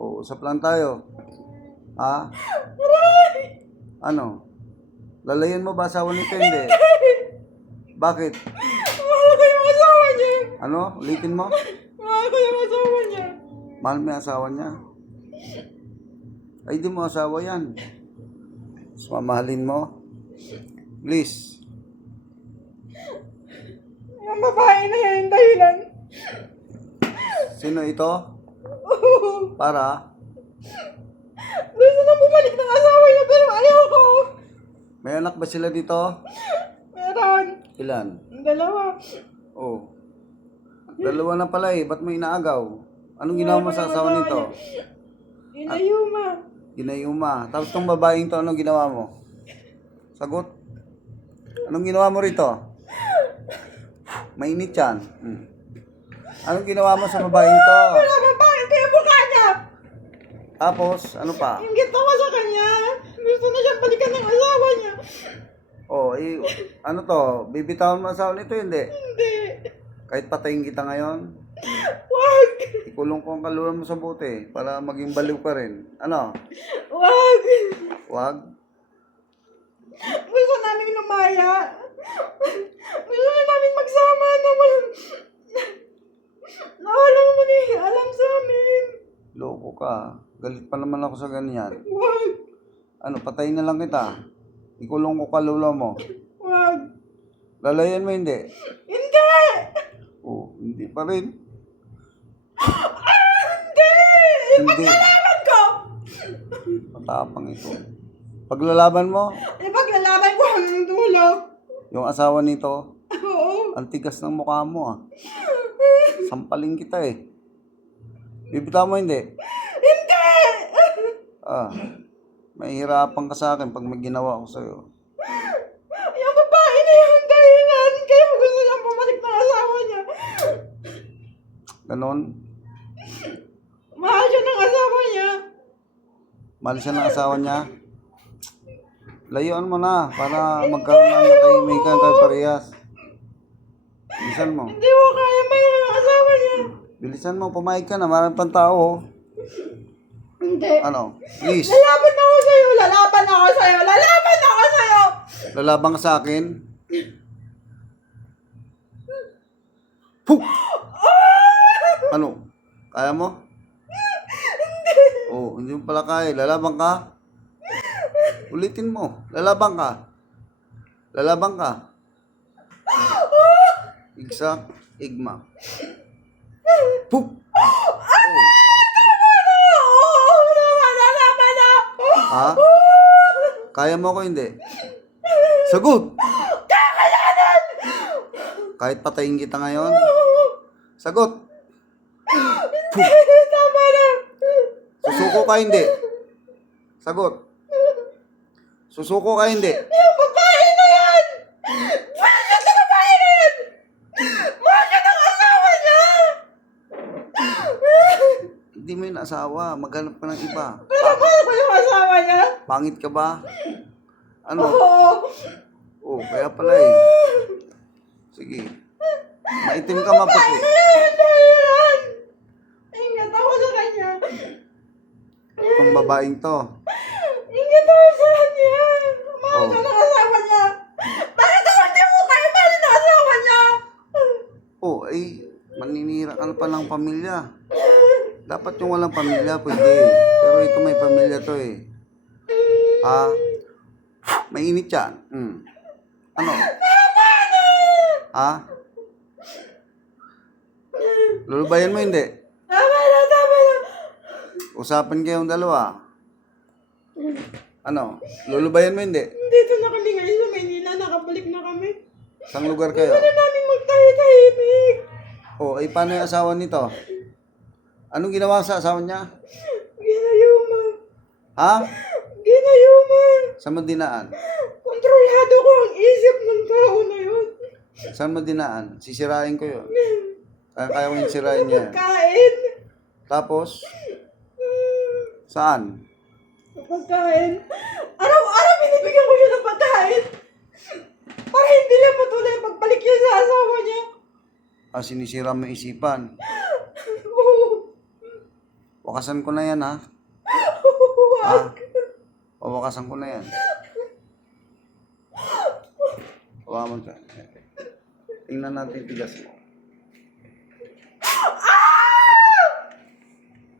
O, usap lang tayo. Ha? Ano? Lalayan mo ba asawa nito? Hindi. Bakit? Mahal ko yung asawa niya. Ano? Ulitin mo? Mahal ko yung asawa niya. Mahal mo yung asawa niya? Ay, di mo asawa yan. Mas mamahalin mo? Please. Yung babae na yan, dahilan. Sino ito? Para? Gusto na bumalik ng asawa niya pero ayaw ko. May anak ba sila dito? Meron. Ilan? Dalawa. Oh. Dalawa na pala eh. Ba't mo inaagaw? Anong ginawa mo sa asawa nito? Inayuma. Ginayuma. Tapos tong babaeng to, anong ginawa mo? Sagot. Anong ginawa mo rito? Mainit yan. Anong ginawa mo sa babaeng to? Wala babae ko yung mukha niya. Tapos, ano pa? Ingit ako sa kanya. Gusto na siyang balikan ng asawa niya. Oh, ano to? Bibitawan mo asawa nito? Hindi. Hindi. Kahit patayin kita ngayon, Wag. ikulong ko ang kaluluwa mo sa buti para maging baliw ka rin. Ano? Wag. Wag? Gusto namin lumaya. Gusto na namin magsama na walang alam sa amin. Loko ka. Galit pa naman ako sa ganyan. Wag. Ano, patayin na lang kita. Ikulong ko kaluluwa mo. Wag. Lalayan mo hindi? Hindi. Oh, hindi pa rin. Hindi. Hindi. Ipaglalaban ko. Matapang ito. Paglalaban mo, Ipaglalaban ko hanggang dulo. yung asawa nito, Oo. ang tigas ng mukha mo ah. Sampaling kita eh. Bibitaw mo hindi? Hindi. Ah, mahihirapan ka sa akin pag may ginawa ko sa'yo. Yung babae na yung dahilan. Kaya gusto niyang bumalik ng asawa niya. Ganon. Mahal siya ng asawa niya. Mahal siya ng asawa niya. Layuan mo na para magkaroon ng katahimikan kay parehas. Bilisan mo. Hindi mo kaya mahal yung asawa niya. Bilisan mo, pumayag ka na. Marami pang tao. Oh. Hindi. Ano? Please. Lalaban ako sa'yo. Lalaban ako sa'yo. Lalaban ako sa'yo. Lalabang ka sa akin. Puh! Ano? Kaya mo? Oh, hindi mo pala kaya. Lalabang ka? Ulitin mo. Lalabang ka. Lalabang ka. Igsak, igma. Puh! Lalaban na. Ha? Kaya mo ko hindi? Sagot! Kahit patayin kita ngayon? Sagot! Puh! Tama na. Susuko ka hindi? Sagot! Susuko ka hindi? Yung babae na yan. Mahal siya sa babae na yan. Mahal siya ng asawa niya. Hindi mo yung asawa. Maghanap ka ng iba. Pero mahal ko yung asawa niya. Pangit ka ba? Ano? Oo. Oh, kaya pala eh. Sige. Maitim ka maputi. Ayan, dahilan. Ingat ako sa kanya. Itong babaeng to. Ingat ako sa kanya. Mahal Oh. siya ng asawa niya. Bakit ako hindi mo kayo mahal ng asawa niya? Oh, ay, maninira ka na pa ng pamilya. Dapat yung walang pamilya, pwede. Pero ito may pamilya to eh. Ha? Mainit yan. Ano? Ha? Lulubayan mo hindi? Tama na, tama na. Usapan kayong dalawa. Ano? Lulubayan mo hindi? Dito na kami ngayon sa Maynila. Nakabalik na kami. Saan lugar kayo? Ano namin magtahi-tahimik? Oh, ay paano yung asawa nito? Anong ginawa sa asawa niya? Ginayuma. Ha? Ginayuma. Saan mo dinaan? Kontrolado ko ang isip ng tao na yun. Saan mo dinaan? Sisirain ko yun. Kaya ko yung sirain niya. Pagkain. Tapos, saan? Pagkain. Araw-araw binibigyan ko siya ng pagkain. Para hindi lang matuloy pagbalik niya sa asawa niya. Sinisira mo yung isipan. Oo. Wakasan ko na yan, ha? Ha? Pawakasan ko na yan. Hawakan mo ka. Tingnan natin tigas mo.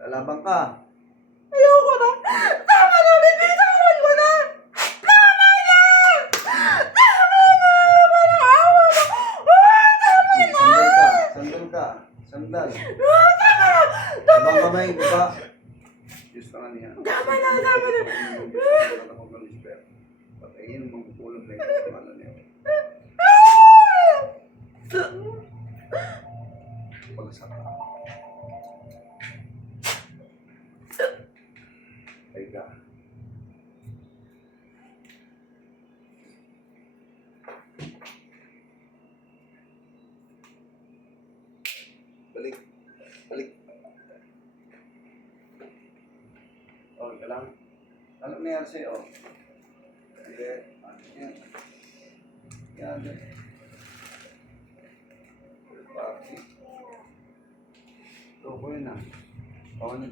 Lalaban ka. Ayoko na. Tama na, bibitawan ko na. Tama na! Tama na! Parang awa na. Tama na! Sandal ka. Sandal ka. Sandal. Tama na! Ibang kamay, baba. Diyos ka nga niya. Tama na, tama na. Patayin, magkukulog na ito. Ano niya. Pagsak ka. Ay ka. Balik. Balik. Oh, ka lang. Ano nangyari sa'yo? Hindi. Ano yan? Yan. Party. Ito ko yun ah. Kawan.